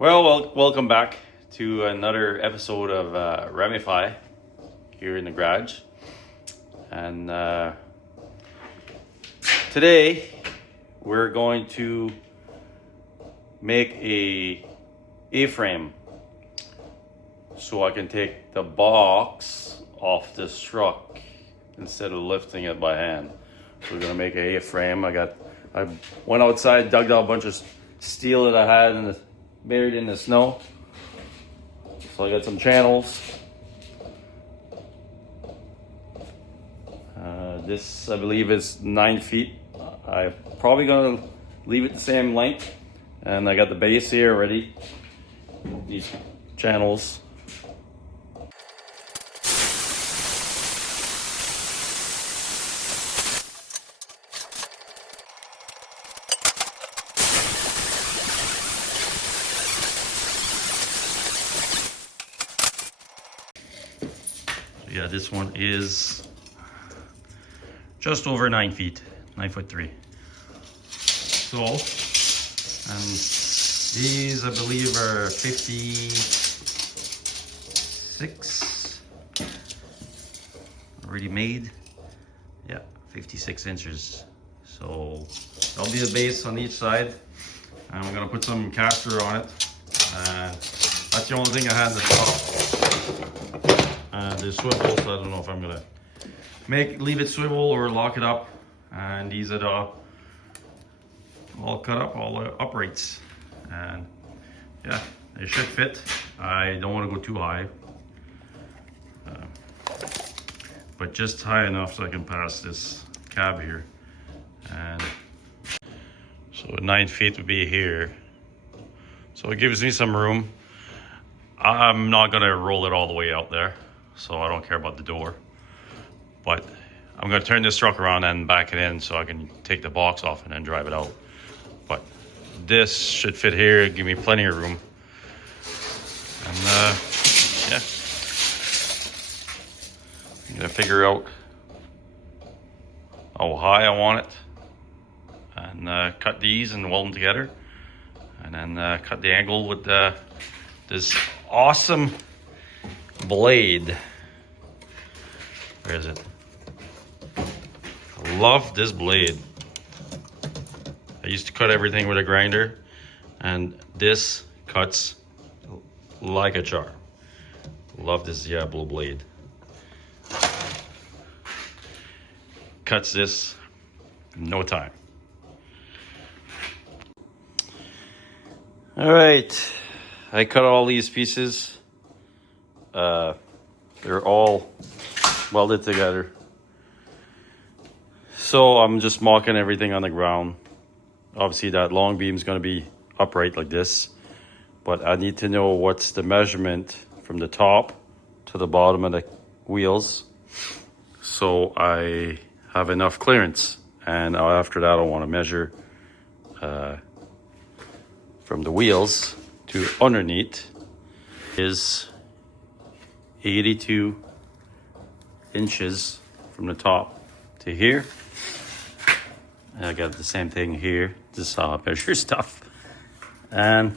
Welcome back to another episode of Remyfied here in the garage. And today we're going to make a A-frame so I can take the box off this truck instead of lifting it by hand. So we're gonna make an A-frame. I went outside, dug out a bunch of steel that I had and buried in the snow. So I got some channels. This I believe is 9 feet. I'm probably gonna leave it the same length. And I got the base here already. These channels. Yeah, this one is just over 9 feet, 9'3". So, and these I believe are 56 already made. Yeah, 56 inches. So that'll be the base on each side, and I'm gonna put some caster on it. That's the only thing I had in the top. The swivel, so I don't know if I'm gonna leave it swivel or lock it up. And these are all cut up, all uprights, and yeah, they should fit. I don't want to go too high, but just high enough so I can pass this cab here. And so 9 feet would be here, so it gives me some room. I'm not gonna roll it all the way out there, so I don't care about the door, but I'm gonna turn this truck around and back it in so I can take the box off and then drive it out. But this should fit here, give me plenty of room. And yeah, I'm gonna figure out how high I want it, and cut these and weld them together, and then cut the angle with this awesome blade. Where is it? I love this blade. I used to cut everything with a grinder, and this cuts like a charm. Love this Diablo blade. Cuts this in no time. All right, I cut all these pieces. They're all welded together. So I'm just mocking everything on the ground. Obviously that long beam is going to be upright like this, but I need to know what's the measurement from the top to the bottom of the wheels, so I have enough clearance. And after that I want to measure from the wheels to underneath is 82 inches from the top to here. I got the same thing here. This is how I measure stuff. And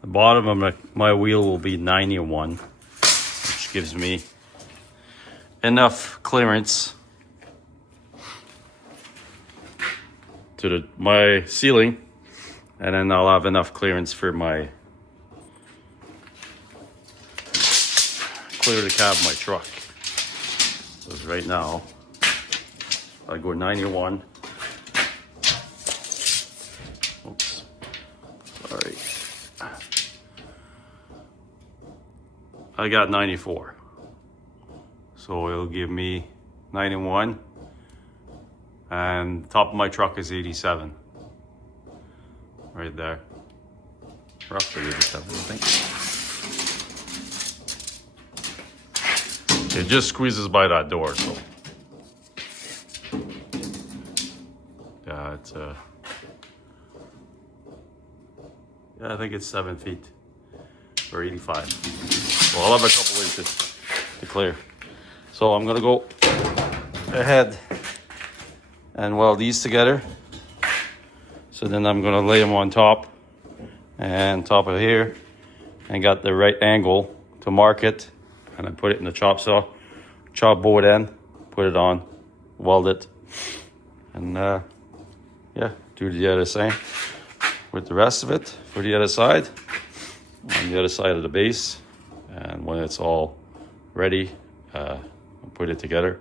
the bottom of my wheel will be 91, which gives me enough clearance to my ceiling, and then I'll have enough clearance for my clear the cab of my truck. Because right now I go 91. Oops, sorry. I got 94. So it'll give me 91. And the top of my truck is 87. Right there. Roughly 87, I think. It just squeezes by that door, so. Yeah, it's yeah, I think it's 7 feet or 85. Well, I'll have a couple inches to clear. So I'm gonna go ahead and weld these together. So then I'm gonna lay them on top and top of here, and got the right angle to mark it, and I put it in the chop saw, chop both end, put it on, weld it, and yeah, do the other same with the rest of it for the other side, on the other side of the base. And when it's all ready, I'll put it together,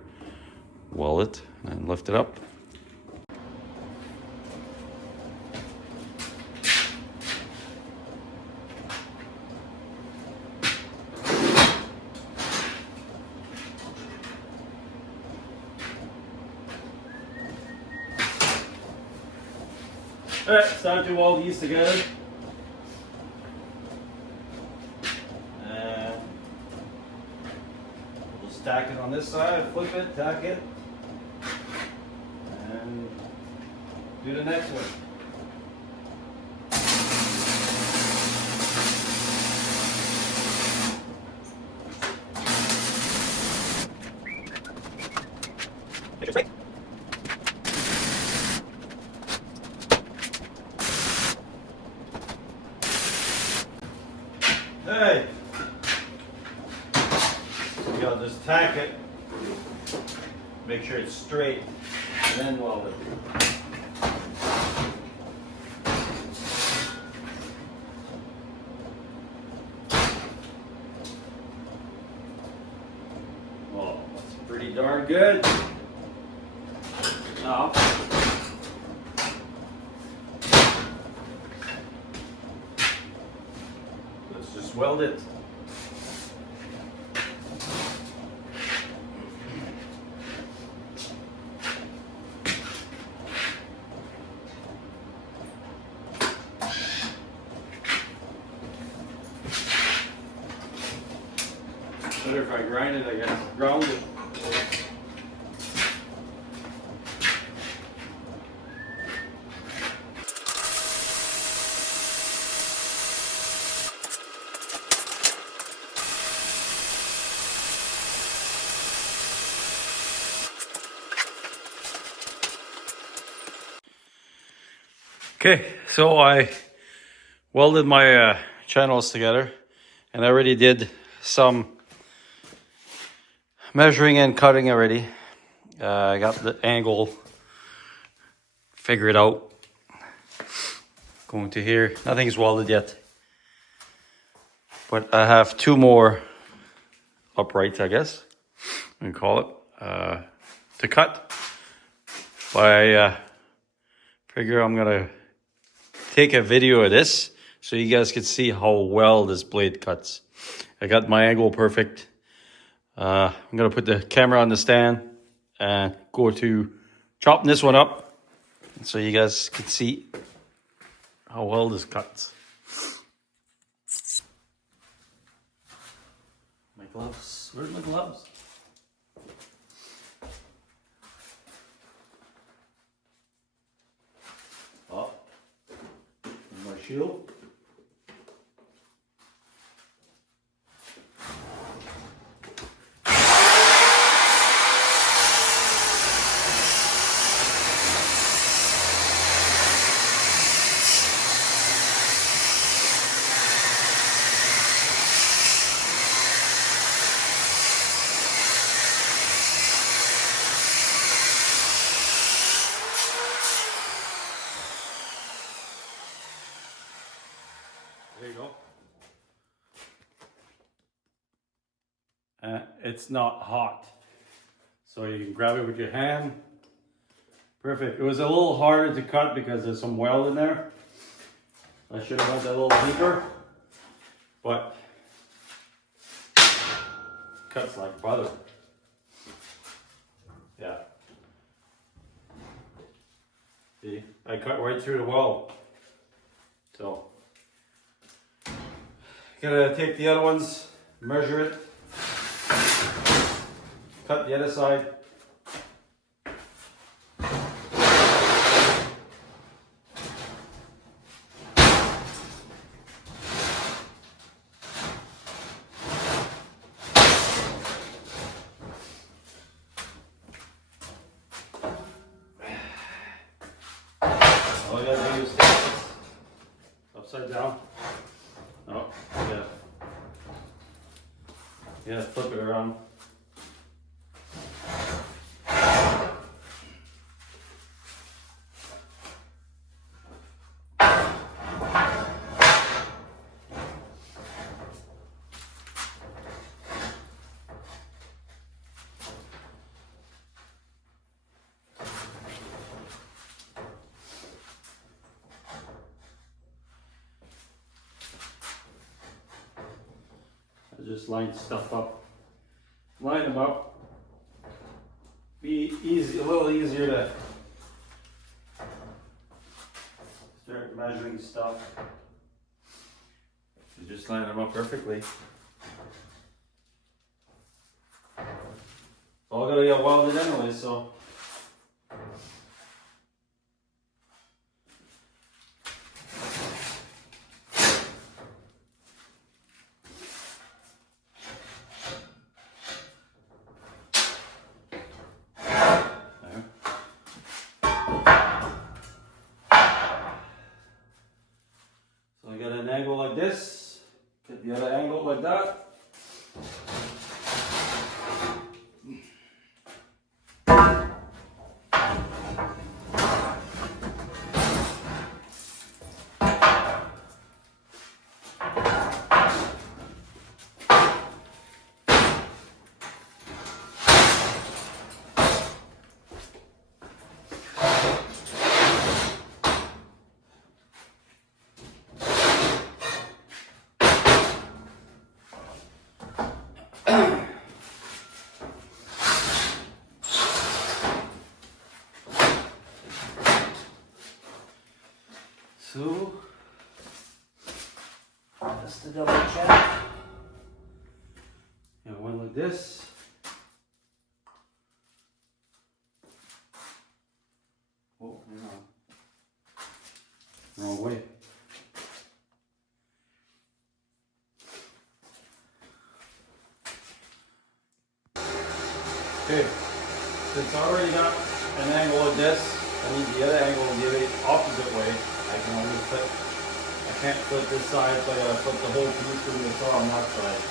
weld it, and lift it up. All right, it's time to weld these together. And we'll just tack it on this side, flip it, tack it, and do the next one. Hey, you gotta just tack it, make sure it's straight, and then weld it. Oh, that's pretty darn good. Now, let's just weld it. Better if I grind it, I guess. Ground it. Okay, so I welded my channels together, and I already did some measuring and cutting already. I got the angle figured out. Going to here, nothing's welded yet, but I have two more uprights, I guess we can call it, to cut. But I figure I'm gonna take a video of this so you guys can see how well this blade cuts. I got my angle perfect. I'm gonna put the camera on the stand and go to chopping this one up so you guys can see how well this cuts. My gloves, where's my gloves? Oh, and my shield. There you go. It's not hot, so you can grab it with your hand. Perfect. It was a little harder to cut because there's some weld in there. I should have went a little deeper, but cuts like butter. Yeah. See, I cut right through the weld. So, gonna take the other ones, measure it, cut the other side. All you gotta do is take this upside down. Oh, yeah. Yeah, flip it around. I just line stuff up. Line them up. Be easy, a little easier to start measuring stuff. You just line them up perfectly. All gonna get welded anyway, so. So I got an angle like this, get the other angle like that. So, just to double check. And one like this. Oh, hang on. Wrong way. Okay, since I already got an angle like this, I need the other angle the opposite way. I can only flip, I can't flip this side, so I gotta flip the whole piece from the saw on that side.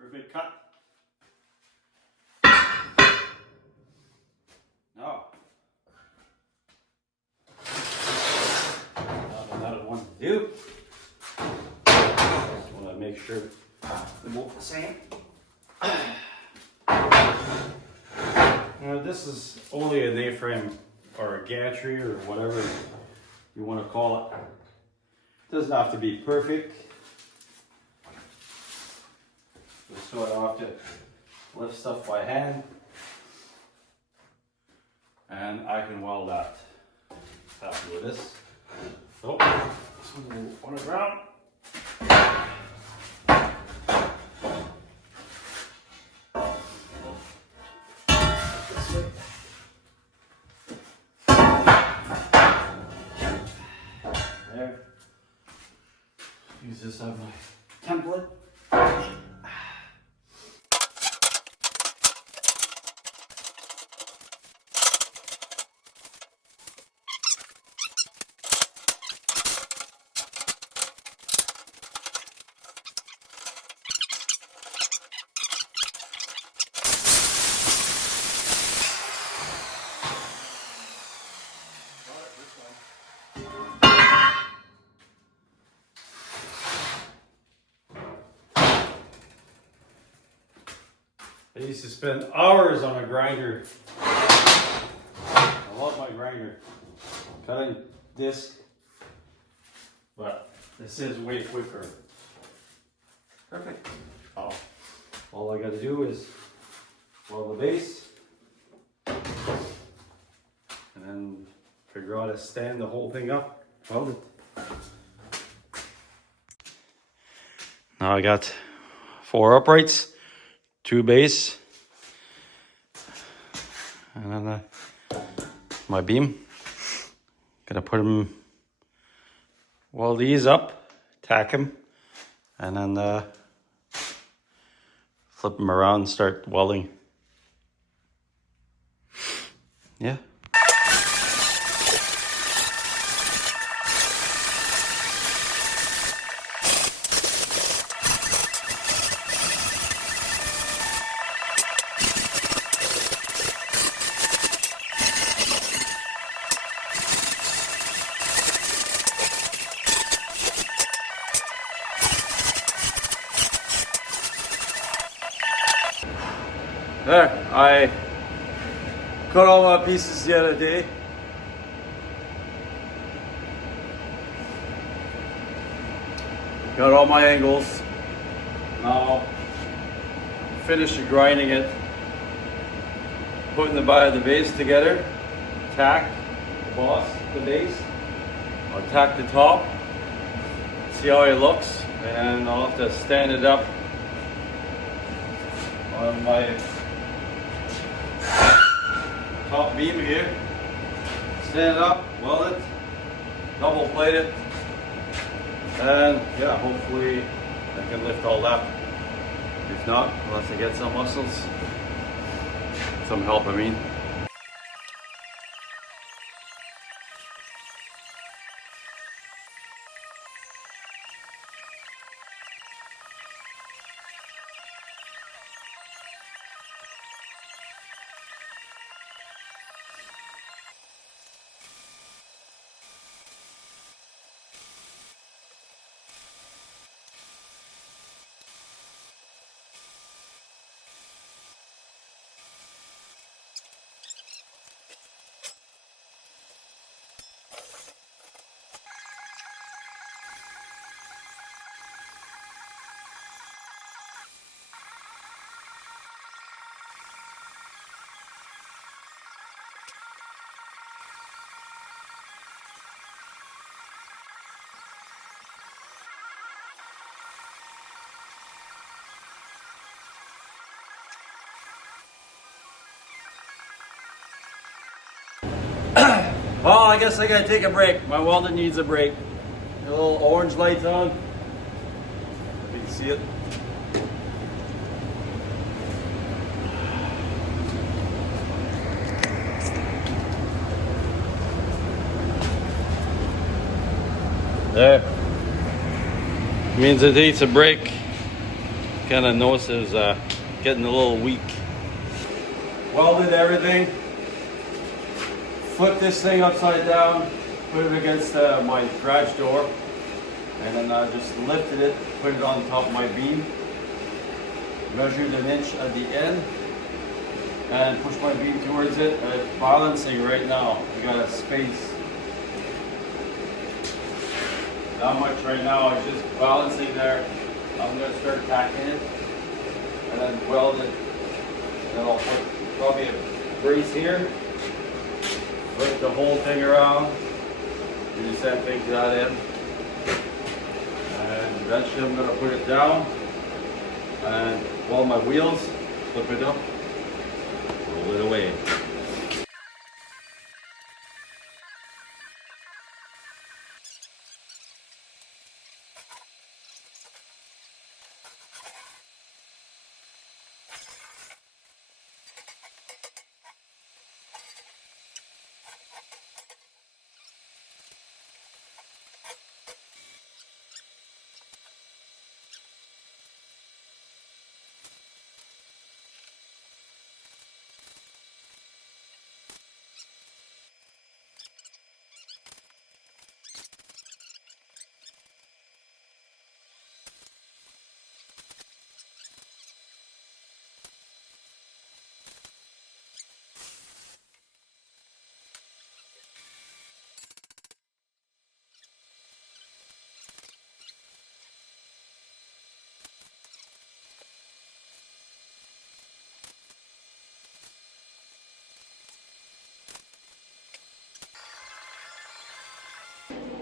Perfect cut. Now, another one to do. Just want to make sure they're both the same. Now this is only an A-frame or a gantry or whatever you want to call it. It doesn't have to be perfect. So I don't have to lift stuff by hand, and I can weld that. Happy with this. So, this one will on the ground. There. Use this as my template. I used to spend hours on a grinder. I love my grinder. Cutting disc, but this is way quicker. Perfect. Oh, all I got to do is weld the base, and then figure out how to stand the whole thing up. Weld it. Now I got 4 uprights, 2 base, and then my beam. Gonna put them, weld these up, tack them, and then flip them around and start welding. Yeah. There, I cut all my pieces the other day. Got all my angles. Now, finish grinding it. Putting the base together. Tack the base. I'll tack the top. See how it looks. And I'll have to stand it up on my top beam here. Stand it up, weld it, double plate it, and yeah, hopefully I can lift all that. If not, I'll have to get some muscles, some help I mean. Well, I guess I gotta take a break. My welding needs a break. A little orange lights on. If you can see it. There. Means it needs a break. Kind of notice it's getting a little weak. Welded everything. Flip this thing upside down, put it against my garage door, and then I just lifted it, put it on top of my beam, measured an inch at the end, and push my beam towards it. And it's balancing right now. We got a space. Not much right now, it's just balancing there. I'm going to start tacking it, and then weld it. Then I'll put probably a brace here. Flip the whole thing around, do the same thing to that end, and eventually I'm going to put it down and weld my wheels, flip it up, roll it away.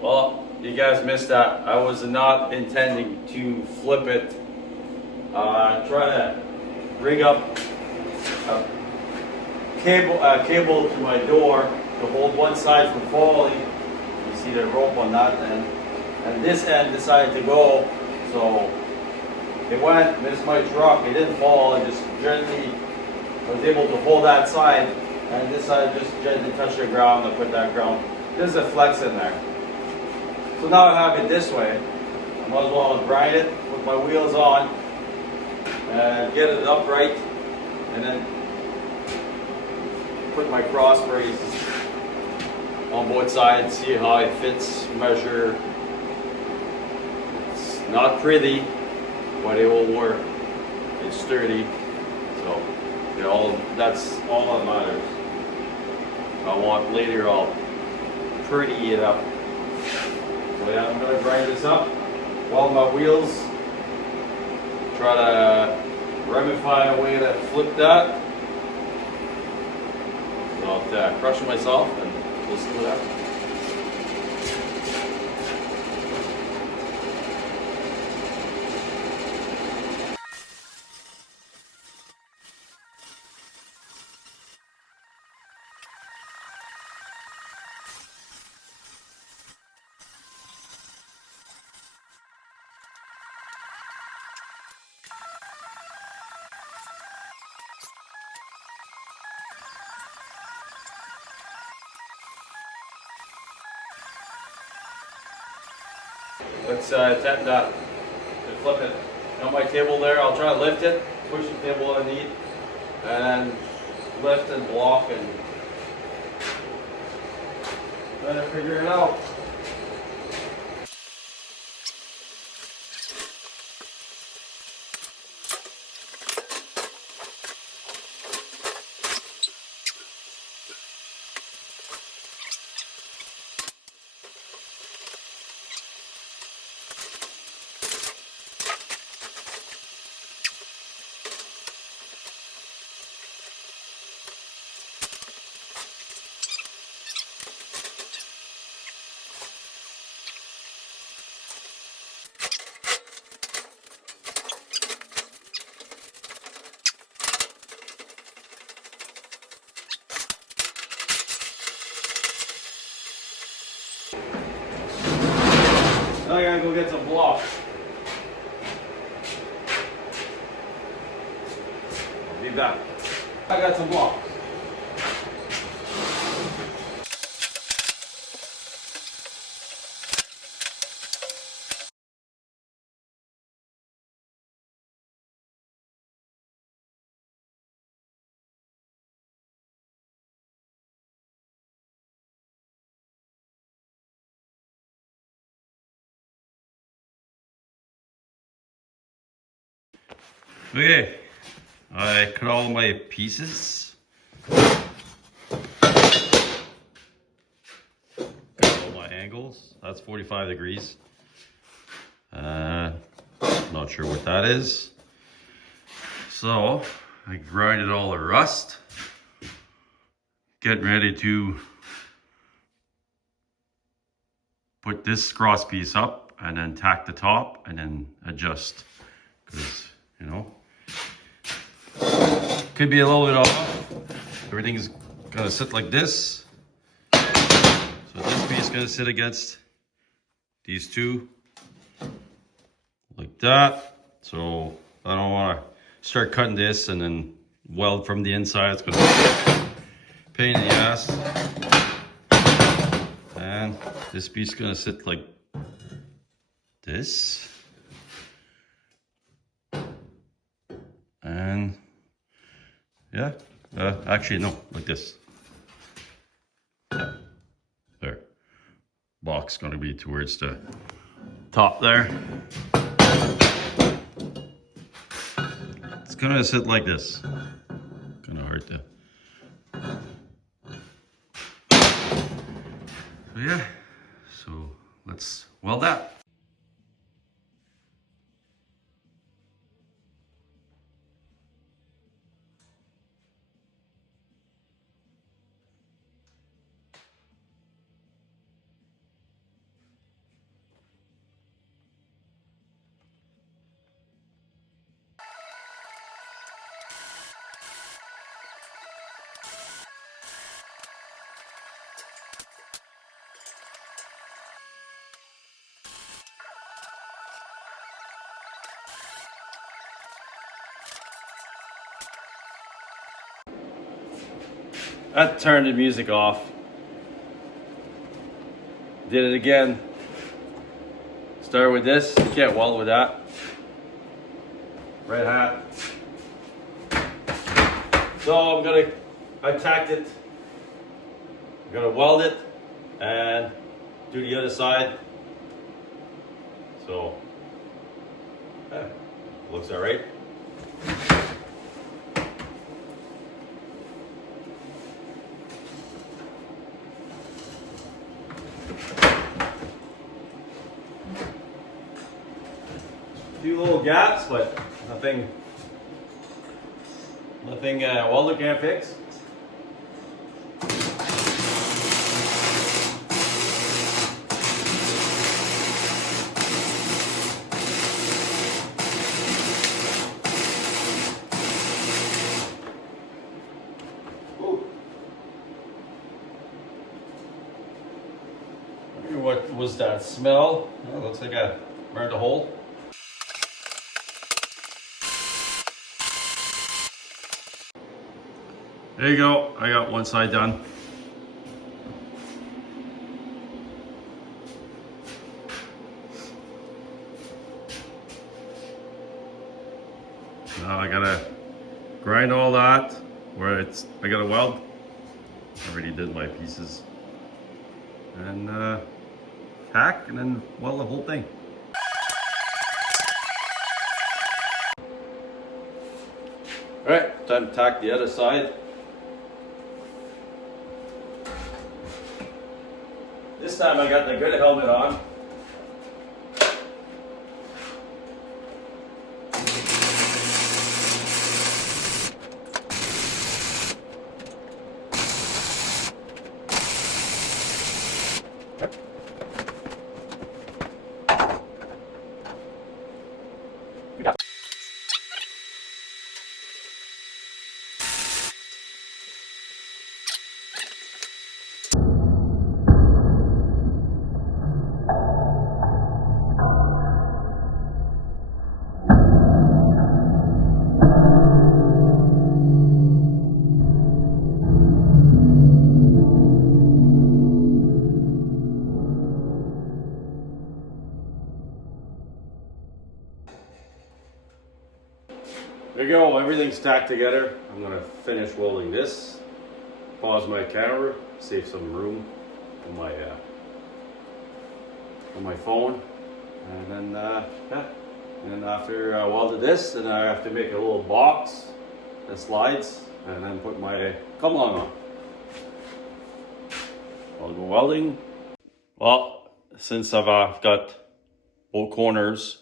Well, you guys missed that. I was not intending to flip it. Try to rig up a cable to my door to hold one side from falling. You see the rope on that end. And this end decided to go, so it went, missed my truck. It didn't fall, it just gently was able to hold that side. And this side just gently touched the ground and put that ground. There's a flex in there. So now I have it this way. I might as well grind it, put my wheels on, and get it upright, and then put my cross braces on both sides, see how it fits, measure. It's not pretty, but it will work. It's sturdy, so that's all that matters. If I want later, I'll pretty it up. So yeah, I'm gonna grind this up, weld my wheels, try to Remyfied a way to flip that without crushing myself, and we'll see what happens. Let's attempt that to flip it. On my table there, I'll try to lift it, push the table underneath, and then lift and block and try to figure it out. Now I gotta go get some blocks. I'll be back. I got some blocks. Okay, I cut all my pieces. Got all my angles. That's 45 degrees. Not sure what that is. So I grinded all the rust. Getting ready to put this cross piece up and then tack the top and then adjust. Because, you know, could be a little bit off. Everything's gonna sit like this. So this piece is gonna sit against these two, like that. So I don't wanna start cutting this and then weld from the inside. It's gonna be a pain in the ass. And this piece is gonna sit like this. And yeah, actually no, like this. There. Box gonna be towards the top there. It's gonna sit like this. Kinda hard to. So yeah, so let's weld that. I turned the music off. Did it again. Started with this. You can't weld with that. Red hat. So I tacked it. I'm gonna weld it and do the other side. So, yeah, looks all right. A few little gaps, but nothing welder can't fix. What was that smell? Oh, looks like I burned a hole. There you go. I got one side done. Now I gotta grind all that where I gotta weld. I already did my pieces. And tack and then weld the whole thing. All right, time to tack the other side. This time I got the good helmet on. There you go, everything's tacked together. I'm gonna finish welding this, pause my camera, save some room on my phone, and then yeah. And then after I welded this, then I have to make a little box that slides, and then put my come along on. I'll go welding. Well, since I've got both corners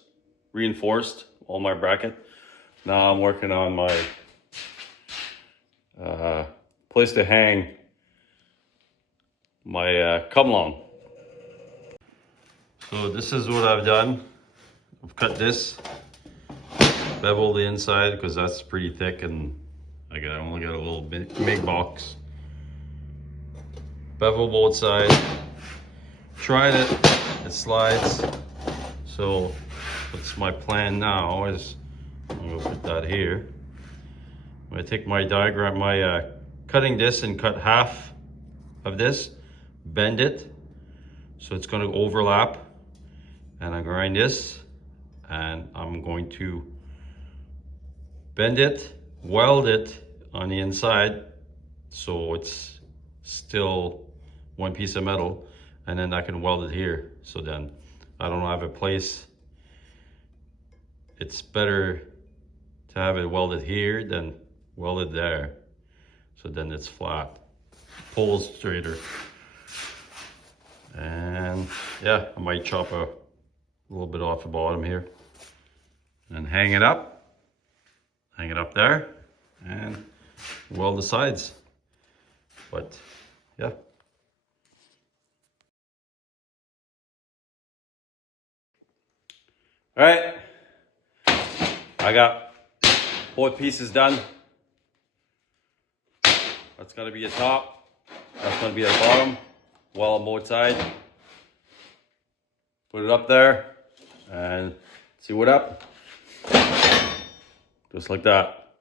reinforced, all my bracket. Now I'm working on my place to hang my come along. So this is what I've done. I've cut this, bevel the inside because that's pretty thick, and I only got a little bit big box. Bevel both sides. Tried it. It slides. So what's my plan now is I'm gonna put that here. I'm gonna take my diagram, my cutting this, and cut half of this, bend it, so it's gonna overlap, and I grind this, and I'm going to bend it, weld it on the inside, so it's still one piece of metal, and then I can weld it here. So then I don't have a place. It's better to have it welded here than welded there. So then it's flat, pulls straighter. And yeah, I might chop a little bit off the bottom here and hang it up there, and weld the sides. But yeah. All right, I got both pieces done. That's gonna be the top, that's gonna be the bottom, weld on both sides. Put it up there and see what up. Just like that.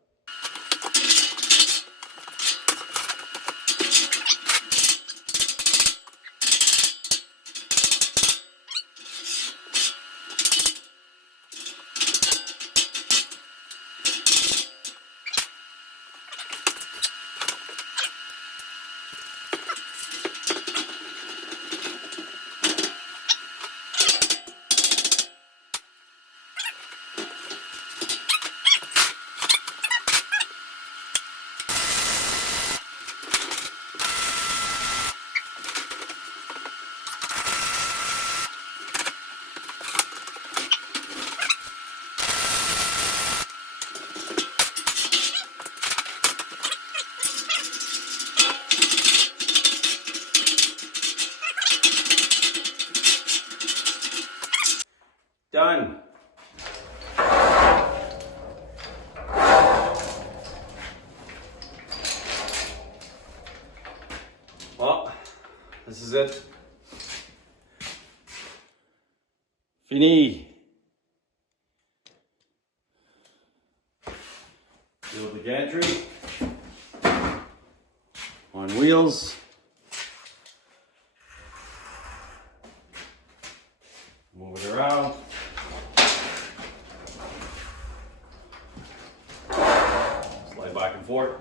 Done. Well, this is it. Fini. Build the gantry on wheels. Move it around. Slide back and forth.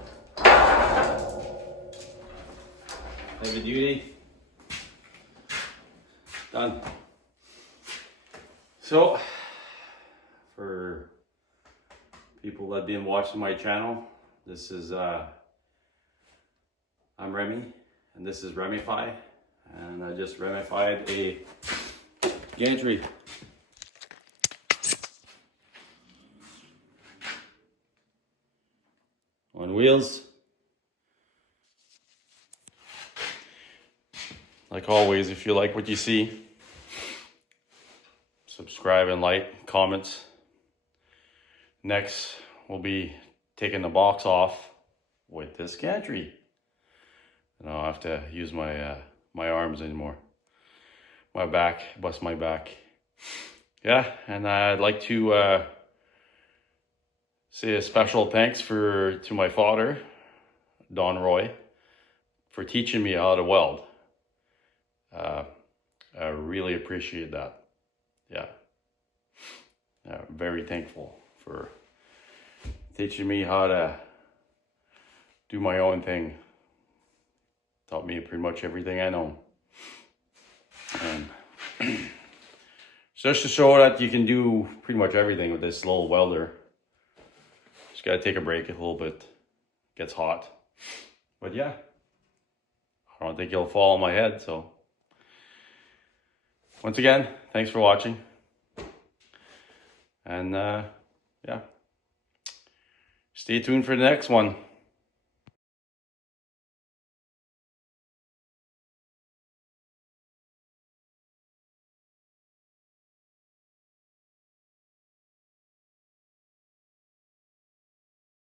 Heavy duty. Done. So, for people that been watching my channel, this is I'm Remy, and this is Remyfied, and I just Remyfied a gantry. On wheels. Like always, if you like what you see, subscribe and like, comments. Next, we'll be taking the box off with this gantry. And I don't have to use my my arms anymore. My back, bust my back. Yeah, and I'd like to say a special thanks to my father, Don Roy, for teaching me how to weld. I really appreciate that. Yeah. Very thankful for teaching me how to do my own thing. Taught me pretty much everything I know. And just to show that you can do pretty much everything with this little welder. Just gotta take a break a little bit. Gets hot. But yeah, I don't think it'll fall on my head, so. Once again, thanks for watching. And yeah, stay tuned for the next one.